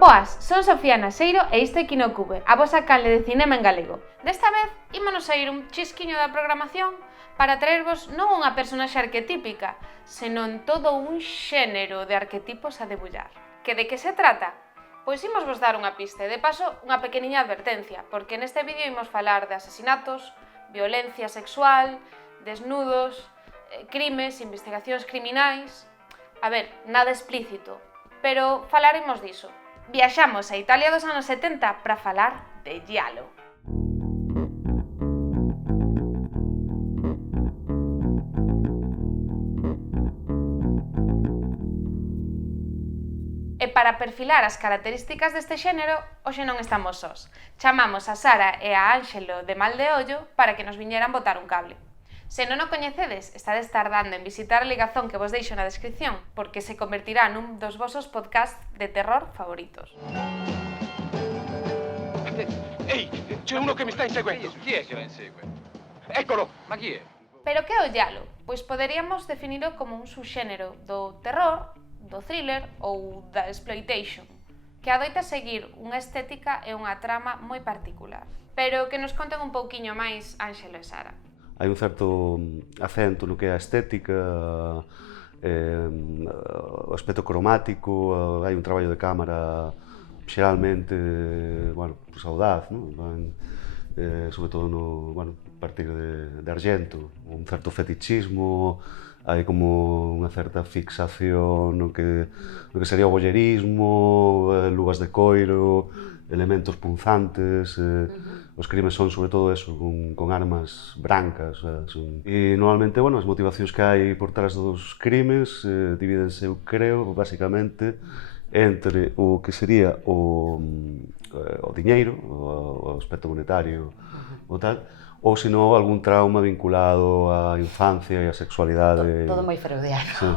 Boas, son Sofía Naseiro e isto é Kinocube, a vosa canle de cinema en galego. Desta vez, ímonos a ir un chisquiño da programación para traervos non unha personaxe arquetípica, senón todo un xénero de arquetipos a debullar. Que de que se trata? Pois imos vos dar unha pista e, de paso, unha pequeniña advertencia, porque neste vídeo imos falar de asasinatos, violencia sexual, desnudos, crimes, investigacións criminais... A ver, nada explícito, pero falaremos diso. Viaxamos a Italia dos anos 70 para falar de Giallo. E para perfilar as características deste xénero, hoxe non estamos sós. Chamamos a Sara e a Ánxelo de Mal de Ollo para que nos viñeran botar un cable. Se non o coñecedes, estades tardando en visitar a ligazón que vos deixo na descripción, porque se convertirá nun dos vosos podcasts de terror favoritos. Ehi, c'è uno che mi sta inseguendo. Chi è che la insegue? Eccolo. Ma chi è? Pero que é o Giallo? Pois poderíamos definilo como un subxénero do terror, do thriller ou da exploitation, que adoita seguir unha estética e unha trama moi particular. Pero que nos conten un pouquiño máis Ánxelo e Sara. Hai un certo acento no que é a estética, o aspecto cromático, hai un traballo de cámara xeralmente, bueno, pues audaz, ¿no? Sobre todo no, bueno, a partir de Argento, un certo fetichismo, hai como unha certa fixación no que sería o voyerismo, lugas de coiro, elementos punzantes, os crimes son sobre todo eso, con armas brancas, e normalmente, bueno, as motivacións que hai por trás dos crimes divídense, eu creo, basicamente entre o que sería o diñeiro, o aspecto monetario, o tal, ou senón algún trauma vinculado á infancia e á sexualidade. Todo moi freudiano. Sí.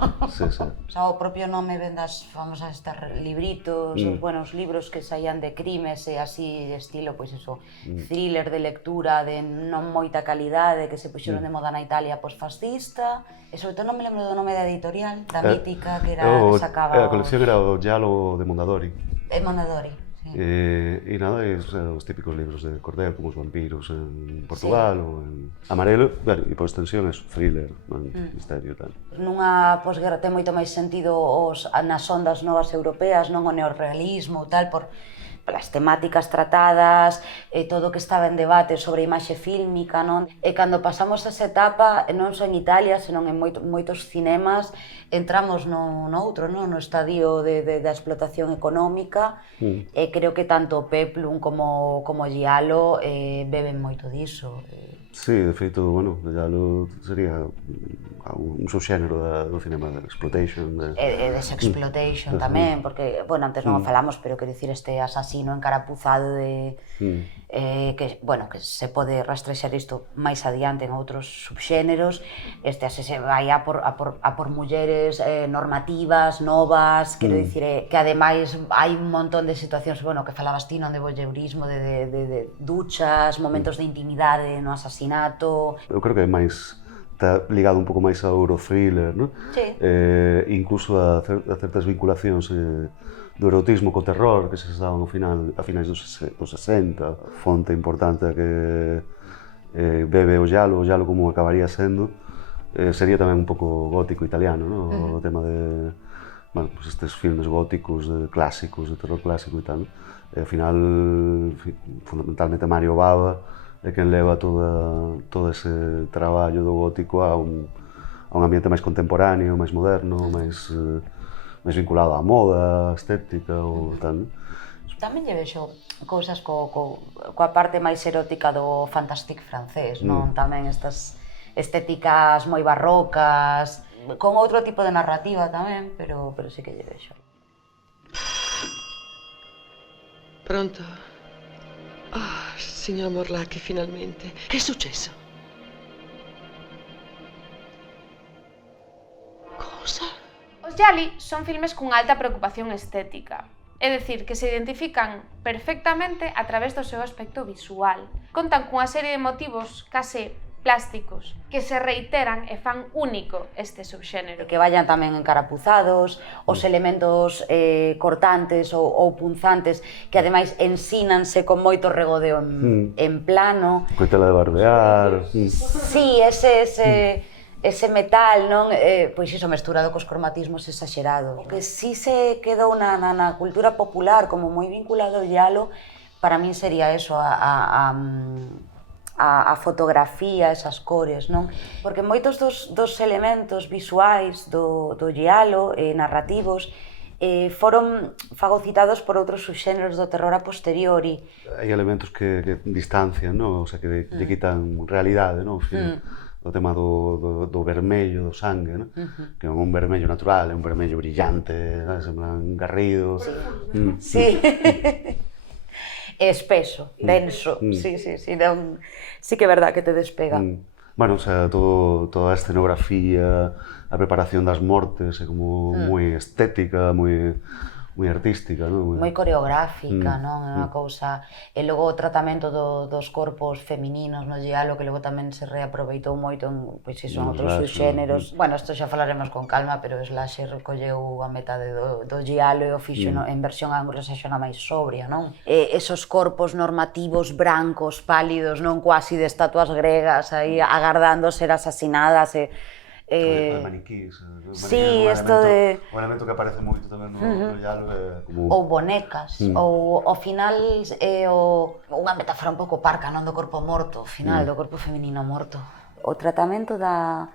O sea, o propio nome ven das famosas estes libritos, os buenos libros que saían de crimes e así de estilo, pois eso, thriller de lectura de non moita calidade que se puxeron de moda na Italia posfascista, e sobre todo non me lembro do nome da editorial, da mítica que era que sacaba... A colección era o Giallo de Mondadori. Mondadori. E nada, os típicos libros de Cordel, como os vampiros en Portugal, ou en Amarelo, bueno, e por extensión é thriller, misterio e tal. Nunha posguerra ten moito máis sentido nas ondas novas europeas, non o neorrealismo e tal, polas temáticas tratadas, e todo o que estaba en debate sobre a imaxe fílmica, non? E cando pasamos esa etapa, non só en Italia, senón en moitos cinemas, entramos no estadio da explotación económica, e creo que tanto Peplum como Giallo beben moito diso. Sí, de feito, bueno, Giallo sería un subxénero do cinema de exploitation. E de sexploitation tamén, porque, bueno, antes non o falamos, pero quero dicir, este asasino encarapuzado que se pode rastrexar isto máis adiante en outros subxéneros, este asesino vai a por mulleres normativas, novas, quero dicir, que ademais hai un montón de situacións, bueno, que falabas ti, non, de voyeurismo, de duchas, momentos de intimidade no asasinato. Eu creo que é máis está ligado un pouco máis ao Eurothriller, non? Sí. Incluso a certas vinculacións do erotismo co terror que se daban a finais dos 60, fonte importante que bebe o Giallo como acabaría sendo, sería tamén un pouco gótico italiano, non? O tema de, bueno, pues estes filmes góticos clásicos, de terror clásico e tal, e ao final, fundamentalmente Mario Bava é quen leva todo ese traballo do gótico a un ambiente máis contemporáneo, máis moderno, máis vinculado á moda, á estética ou tal. Tamén lle vexo cousas coa parte máis erótica do fantastique francés, non? Tamén estas estéticas moi barrocas, con outro tipo de narrativa tamén, pero sí que lle vexo. Pronto? Signor Morlacchi, finalmente. Che è successo? Cosa? Os gialli son filmes cunha alta preocupación estética. É dicir, que se identifican perfectamente a través do seu aspecto visual. Contan cunha serie de motivos case plásticos, que se reiteran e fan único este subxénero. Que vayan tamén encarapuzados, os elementos cortantes ou punzantes, que ademais ensínanse con moito regodeo en plano. Coa tela de barbear. Sí, ese metal, non? Pois iso mesturado cos cromatismos exagerados. O que sí se quedou na cultura popular como moi vinculado ao giallo, para min sería eso, a fotografía, esas cores, non? Porque moitos dos elementos visuais do giallo, narrativos, foron fagocitados por outros subxéneros do terror a posteriori. Hai elementos que distancian, non? O sea, que lle quitan realidade, non? O tema do vermello, do sangue, non? Que non é un vermello natural, é un vermello brillante, en garrido. Sí. Espeso, denso, sí, que é verdad que te despega. Bueno, o sea, toda a escenografía, a preparación das mortes é como moi estética, moi artística, non? Moi coreográfica, non? É unha cousa... E logo o tratamento dos corpos femininos no giallo, que logo tamén se reaproveitou moito en, pois iso, en outros subxéneros. Bueno, isto xa falaremos con calma, pero o slasher recolleu a metade do giallo e o fixo en versión anglosaxona máis sobria, non? Esos corpos normativos brancos, pálidos, non? Cuasi de estatuas gregas, aí agardando ser asasinadas e... Os maniquís. Sí, isto de... O elemento que aparece moito tamén no giallo é como... Ou bonecas, ou ao final é unha metáfora un pouco parca, non, do corpo morto, ao final, do corpo feminino morto. O tratamento da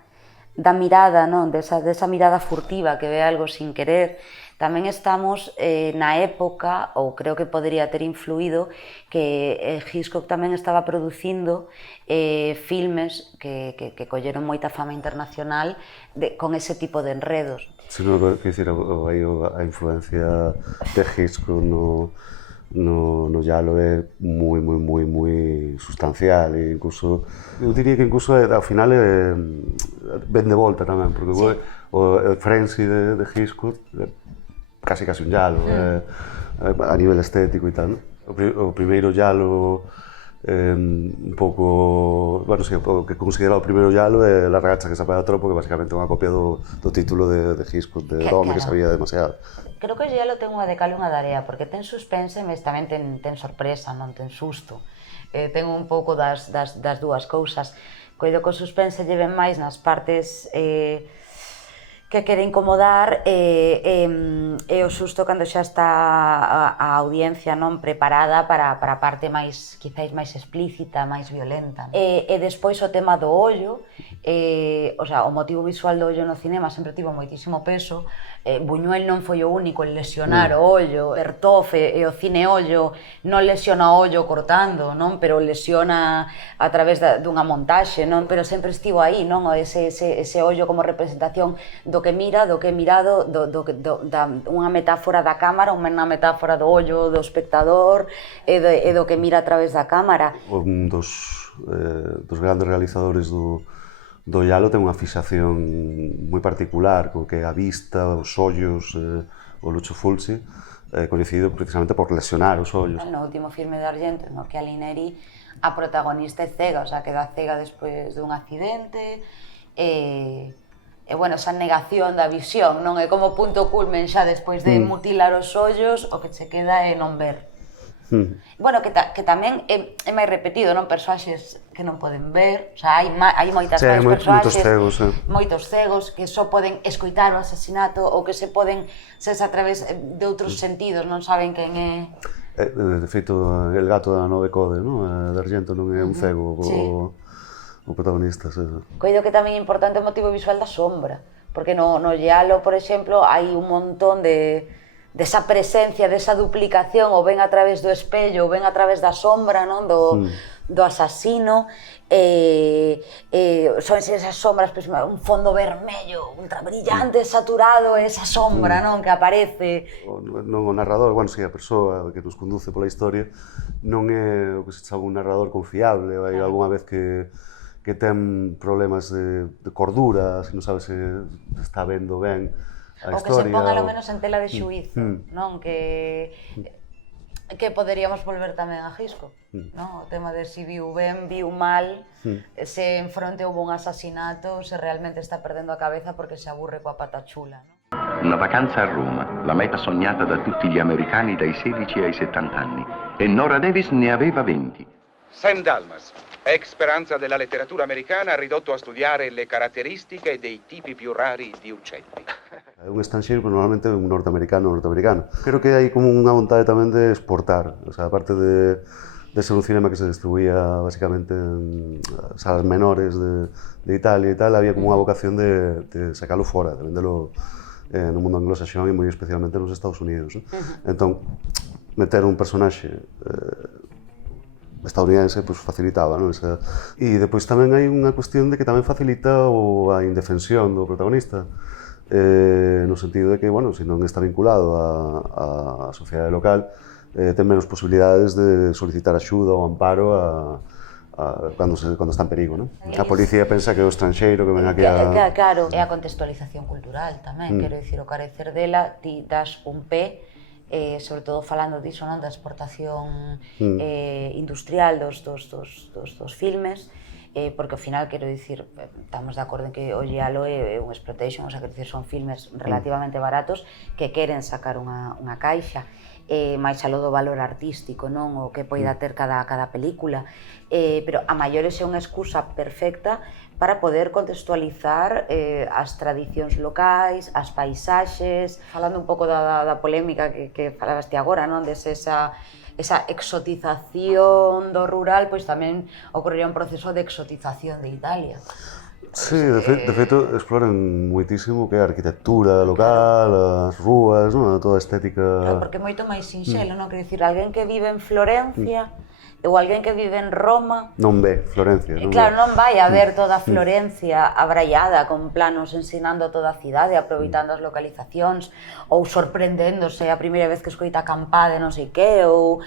mirada, non, desa mirada furtiva que ve algo sin querer. Tamén estamos na época, ou creo que podría ter influído, que Hitchcock tamén estaba producindo filmes que colleron moita fama internacional con ese tipo de enredos. Se non, quer dizer, a influencia de Hitchcock no giallo é moi sustancial, e incluso, eu diría que incluso ao final ven de volta tamén, porque o Frenzy de Hitchcock casi un giallo, a nivel estético e tal, non? O primeiro giallo un pouco, bueno, sí, o que considera o primeiro giallo é La ragazza que sapeva troppo, que basicamente é unha copia do título de Hitchcock, do home que sabía demasiado. Creo que o giallo ten unha de cal e unha de area, porque ten suspense, mas tamén ten sorpresa, non ten susto. Ten un pouco das dúas cousas. Coido que o suspense lleven máis nas partes que quere incomodar e o susto cando xa está a audiencia, non, preparada para a parte máis, quizáis máis explícita, máis violenta. E despois o tema do ollo, o sea, o motivo visual do ollo no cinema sempre tivo moitísimo peso. Buñuel non foi o único en lesionar o ollo, Bertov e o cine ollo non lesiona o ollo cortando, non, pero lesiona a través dunha montaxe, non, pero sempre estivo aí, non, ese ollo como representación do que mira, do que é mirado, unha metáfora da cámara, unha metáfora do ollo do espectador e do que mira a través da cámara. Un dos grandes realizadores do giallo ten unha fixación moi particular, co que a vista, os ollos, o Lucio Fulci, coñecido precisamente por lesionar os ollos. No último filme de Argento, no que Alighieri, a protagonista é cega, o sea, queda cega despois dun accidente, e, bueno, esa negación da visión, non é como punto culmen xa despois de mutilar os ollos, o que che queda é non ver. Bueno, que tamén é máis repetido, non? Persoaxes que non poden ver, o sea, hai moitas máis persoaxes, moitos cegos que só poden escoitar o asasinato ou que se poden ser a través de outros sentidos, non saben quen é. De feito, el gato da Nove Code, non? De Argento non é un cego o protagonista. Coido que tamén é importante o motivo visual da sombra, porque no giallo, por exemplo, hai un montón desa presencia, desa duplicación, ou ben a través do espello, ou ben a través da sombra, non, do asasino, son esas sombras, un fondo vermello, ultra brillante, saturado, esa sombra, non, que aparece. Non o narrador, bueno, si a persoa que nos conduce pola historia, non é o que se chama un narrador confiable, hai algunha vez que ten problemas de cordura, se non sabe se está vendo ben a historia. O que se ponga lo menos en tela de xuízo, non? Que Que poderíamos volver tamén a Gisco, non? O tema de si viu ben, viu mal, se en fronte houve un asasinato, se realmente está perdendo a cabeza porque se aburre coa pata chula, non? Una vacanza a Roma, la meta sognata da tutti gli americani dai 16 ai 70 anni. E Nora Davis ne aveva 20. Sam Dalmas, ex speranza della letteratura americana, ridotto a studiare le caratteristiche dei tipi più rari di uccelli. É un estranxeiro, pero normalmente un norteamericano. Creo que hai como unha vontade tamén de exportar, o sea, aparte de ser un cinema que se distribuía basicamente en salas menores de Italia e tal, había como unha vocación de sacalo fora, de vendelo no mundo anglosaxón e moi especialmente nos Estados Unidos. Entón, meter un personaxe estadounidense pues, facilitaba, non? E depois tamén hai unha cuestión de que tamén facilita a indefensión do protagonista, no sentido de que, bueno, se non está vinculado á sociedade local, ten menos posibilidades de solicitar axuda ou amparo cando está en perigo, non? A policía pensa que é o estranxeiro que ven aquí a... Claro, é a contextualización cultural tamén, quero dicir, o carecer dela, ti das un pé, sobre todo falando diso, non, da exportación industrial dos filmes, porque ao final, quero dicir, estamos de acordo en que o Giallo é un exploitation, o sea, quero dicir, son filmes relativamente baratos que queren sacar unha caixa, máis aló do valor artístico, non, o que poida ter cada película, pero a maiores é unha excusa perfecta para poder contextualizar as tradicións locais, as paisaxes, falando un pouco da polémica que falabas ti agora, non, esa exotización do rural, pois tamén ocorrería un proceso de exotización de Italia. Sí, de feito, exploran moitísimo que é a arquitectura local, as rúas, non? Toda a estética... Claro, porque é moito máis sinxelo, non? Quer dicir, alguén que vive en Florencia ou alguén que vive en Roma... Non ve Florencia, non? Claro, non vai a ver toda Florencia abraiada con planos ensinando toda a cidade, aproveitando as localizacións ou sorprendéndose a primeira vez que escoita a campá de non sei que ou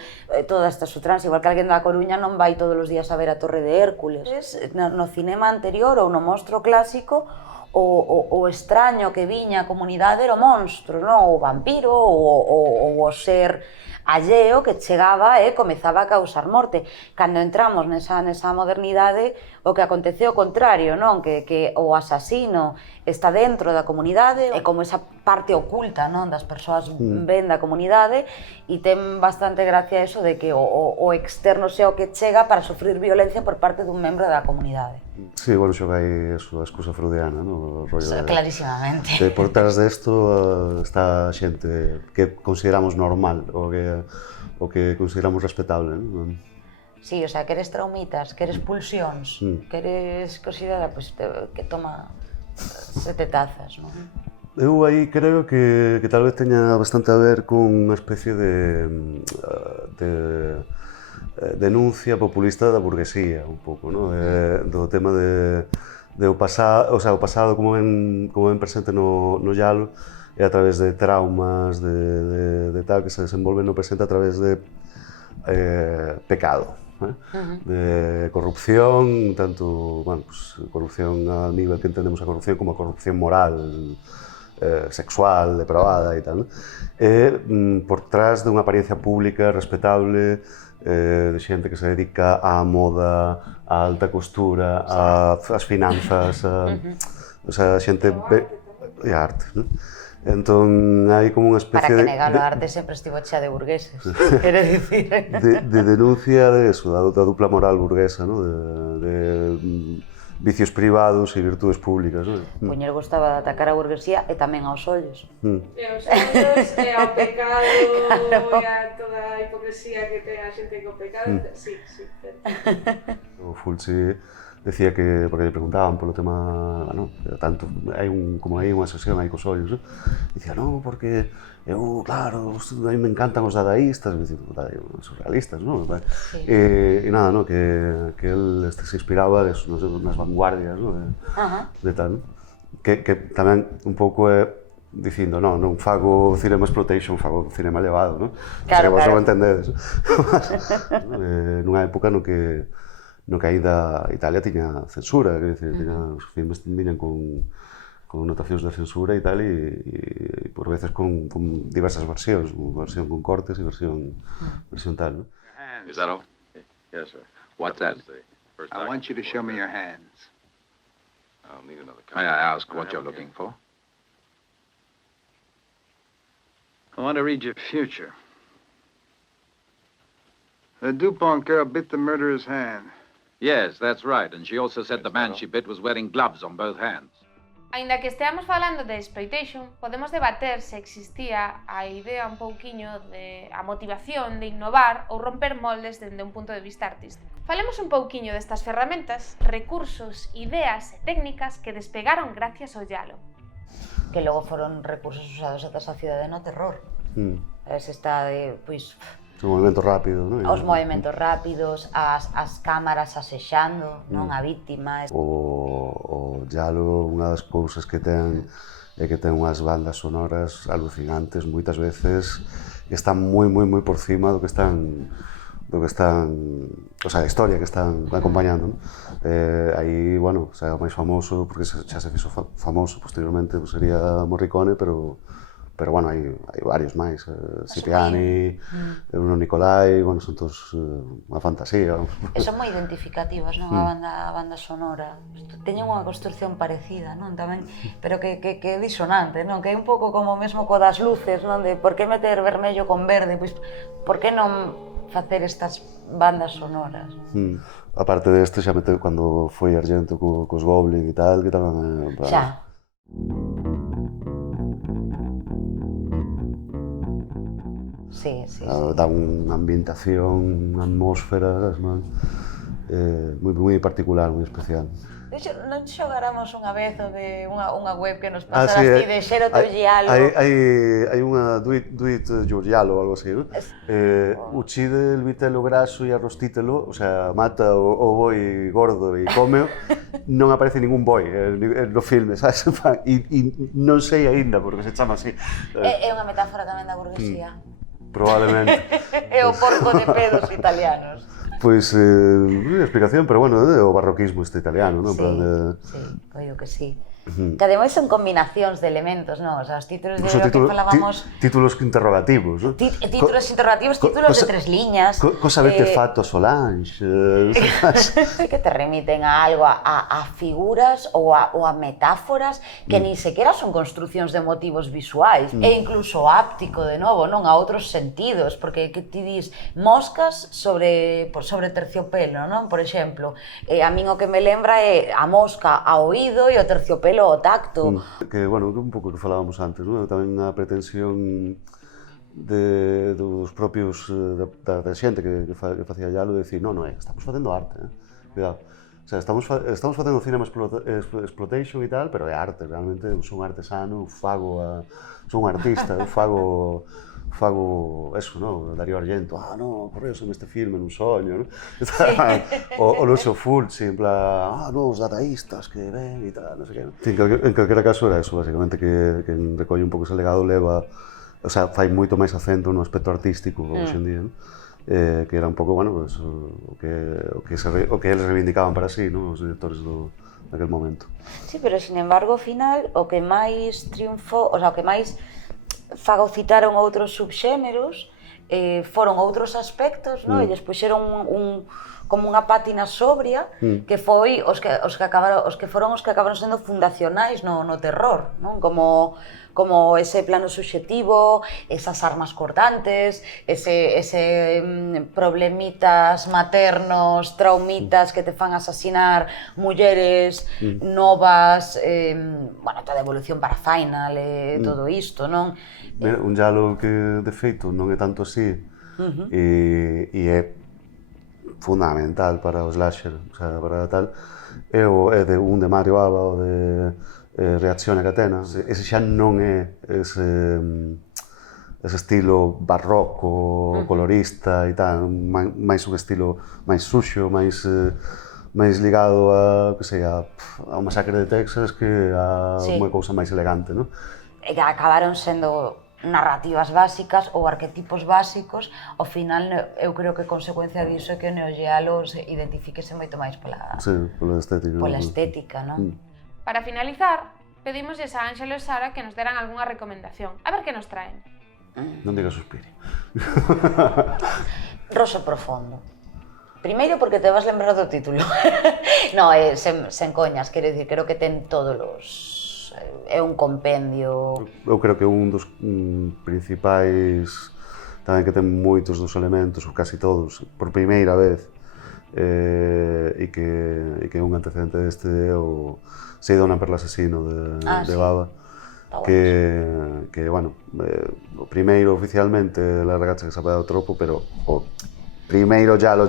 toda esta sutranza, igual que alguén da Coruña non vai todos os días a ver a Torre de Hércules. No cinema anterior ou no monstro clásico o extraño que viña a comunidade era o monstro, non? O vampiro ou o ser alleo que chegaba e comezaba a causar morte. Cando entramos nesa modernidade, o que acontece é o contrario, non? Que o asasino está dentro da comunidade, é como esa parte oculta, non? Das persoas ven da comunidade e ten bastante gracia eso de que o externo sea o que chega para sufrir violencia por parte dun membro da comunidade. Sí, bueno, xo vai a excusa freudiana, non? Clarísimamente. Que por trás desto está xente que consideramos normal, o que consideramos respetable, non? Sí, o sea, queres traumitas, queres pulsións, queres cosidade, pois que toma 7 tazas, non? Eu aí creo que tal vez teña bastante a ver con unha especie de denuncia populista da burguesía, un pouco, non? Do tema de o pasado, o sea, o pasado como ven presente no Giallo é a través de traumas, de tal, que se desenvolven no presente a través de pecado, de corrupción, tanto, bueno, pues, corrupción a nivel que entendemos a corrupción como a corrupción moral, sexual, depravada e tal, por trás dunha apariencia pública respetable, de xente que se dedica á moda, á alta costura, ás finanzas, o sea, xente e a arte, non? Entón, hai como unha especie de... Para que negar a arte sempre estivo chea de burgueses, quero dicir. De denuncia de eso, da dupla moral burguesa, non? De vicios privados e virtudes públicas, non? Poñer gostaba de atacar a burguesía e tamén aos ollos. E aos ollos, e ao pecado, e a toda a hipocresía que ten a xente co pecado, sí. O Fulci decía que, porque lle preguntaban polo tema, bueno, tanto, como hai unha sesión aí cos ollos, dicía, non, porque eu, claro, a mí me encantan os dadaístas, os surrealistas, non? E nada, non, que el se inspiraba nas vanguardias, non? De tal, que tamén un pouco é dicindo, non fago cinema exploitation, fago cinema elevado, non? Claro, vos non entendedes. Nunha época no que Italia tiña censura, quer dizer, os filmes viñan con con notacións de censura e tal, e por veces con diversas versións, versión con cortes e versión tal, ¿no? Is that all? Yes, sir. What's that? I want you to show me your hands. I'll need another May I ask what you're looking for? I want to read your future. The DuPont girl bit the murderer's hand. Yes, that's right. And she also said the man she bit was wearing gloves on both hands. Aínda que esteamos falando de exploitation, podemos debater se existía a idea un pouquiño de a motivación de innovar ou romper moldes dende un punto de vista artístico. Falemos un pouquiño destas ferramentas, recursos, ideas e técnicas que despegaron gracias ao giallo. Que logo foron recursos usados ata a Cidade no Terror. Se está de, pois, O movimento rápido, non? os movimentos rápidos, as cámaras asexando, non, a víctima. O giallo, unha das cousas que ten é que ten unhas bandas sonoras alucinantes, moitas veces están moi por cima do que están, o sea, a historia que están acompañando, non? Aí, bueno, o sea, o máis famoso, porque xa se fixo famoso posteriormente, pues sería Morricone, pero bueno, hai varios máis, Cipriani, Bruno Nicolai, bueno, son todos unha fantasía. E son moi identificativas, non, a banda sonora. Teñen unha construcción parecida, non, tamén, pero que é disonante, non, que é un pouco como mesmo co das luces, non, de por que meter vermello con verde, pois, por que non facer estas bandas sonoras? Aparte deste, xa meteu cando foi Argento cos Goblin e tal, que estaban... Xa. Sí. Dá unha ambientación, unha atmósfera moi particular, moi especial. Non xogáramos unha vez o de unha web que nos pasaras ti de xero teu giallo. Hai unha do it your giallo ou algo así, non? Uchide el vitelo graso e arrostítelo, o sea, mata o boi gordo e cómeo, non aparece ningún boi no filme, sabes? E non sei aínda porque se chama así. É unha metáfora tamén da burguesía. Probablemente. É o porco de pedos italianos. Pois, explicación, pero bueno, o barroquismo italiano, non? Sí, coido que sí. Que ademais son combinacións de elementos, non? O sea, os títulos de lo que falábamos... Títulos interrogativos, non? Títulos interrogativos, títulos de 3 liñas. Cosa vete fato a Solange. Que te remiten a algo, a figuras ou a metáforas que nin sequera son construcións de motivos visuais, e incluso áptico, de novo, non? A outros sentidos, porque que ti dis moscas sobre terciopelo, non? Por exemplo, a min o que me lembra é a mosca ao oído e o terciopelo o tacto. Que, bueno, un pouco que falábamos antes, non? Tamén a pretensión dos propios da xente que facía giallo de dicir, non, estamos facendo arte, cuidado. O sea, estamos facendo cinema exploitation e tal, pero é arte, realmente, son artesano, son un artista, fago eso, no? Darío Argento, no, por eso neste filme nun soño, no? O Lucio Fulci, en plan, no, os dadaístas que ven e tal, non sei que. En calquera caso era eso, basicamente, que recolle un pouco ese legado, leva, o sea, fai moito máis acento no aspecto artístico hoxe en día, no? Que era un pouco, bueno, pues, o que eles reivindicaban para sí, no? Os directores daquel momento. Sí, pero, sin embargo, ao final, o que máis triunfou, o sea, o que máis fagocitaron outros subxéneros, foron outros aspectos, non? E lles puxeron como unha pátina sobria que foi os que acabaron sendo fundacionais no terror, non? Como ese plano subxectivo, esas armas cortantes, ese problemitas maternos, traumitas que te fan asasinar mulleres novas, bueno, toda a evolución para Final e todo isto, non? Un giallo que, de feito, non é tanto así e é fundamental para o slasher, o sea, para tal, é de Mario Bava, o de Reacción a Catena. Ese xa non é ese estilo barroco, colorista e tal, máis un estilo máis suxo, máis ligado a Masacre de Texas que a unha cousa máis elegante, non? E que acabaron sendo narrativas básicas ou arquetipos básicos, ao final eu creo que consecuencia diso é que o neogiallo se identifíquese moito máis pola estética, non? Para finalizar, pedimosles a Ángelo e Sara que nos deran algunha recomendación. A ver que nos traen. Non digas suspiri. Rosso Profundo. Primeiro porque te vas lembrar do título. No, sen coñas, quero dicir, creo que ten todos os... É un compendio... Eu creo que un dos principais tamén que ten moitos dos elementos, ou casi todos, por primeira vez, e que é un antecedente deste é o Seidona Perla Asesino de Baba, que bueno, o primeiro oficialmente La Ragazza que sabe do tropo, pero o primeiro yalo,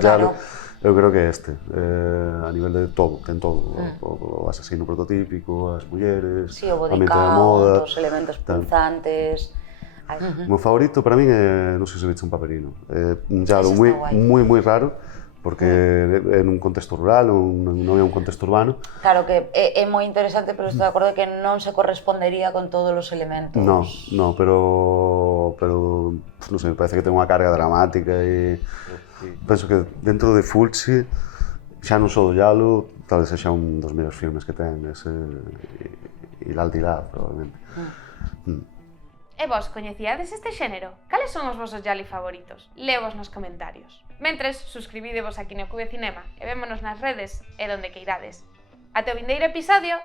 eu creo que é este, a nivel de todo, ten todo, o asesino prototípico, as mulleres, o body mente da moda, count, os elementos punzantes... O meu favorito para min é, non sei se viste un paperino, é un yalo moi raro, porque é nun contexto rural, non é un contexto urbano. Claro que é moi interesante, pero estou de acordo que non se correspondería con todos os elementos. No, pero non sei, me parece que ten unha carga dramática e penso que dentro de Fulci, xa non só do Yalo, tal vez sexa un dos mellores filmes que ten, ese e L'Altilà, probablemente. E vos coñecíades este xénero? Cales son os vosos Yali favoritos? Leovos nos comentarios. Mentres, suscribidevos aquí no Cube Cinema e vémonos nas redes e donde queirades. Ate o vindeiro episodio!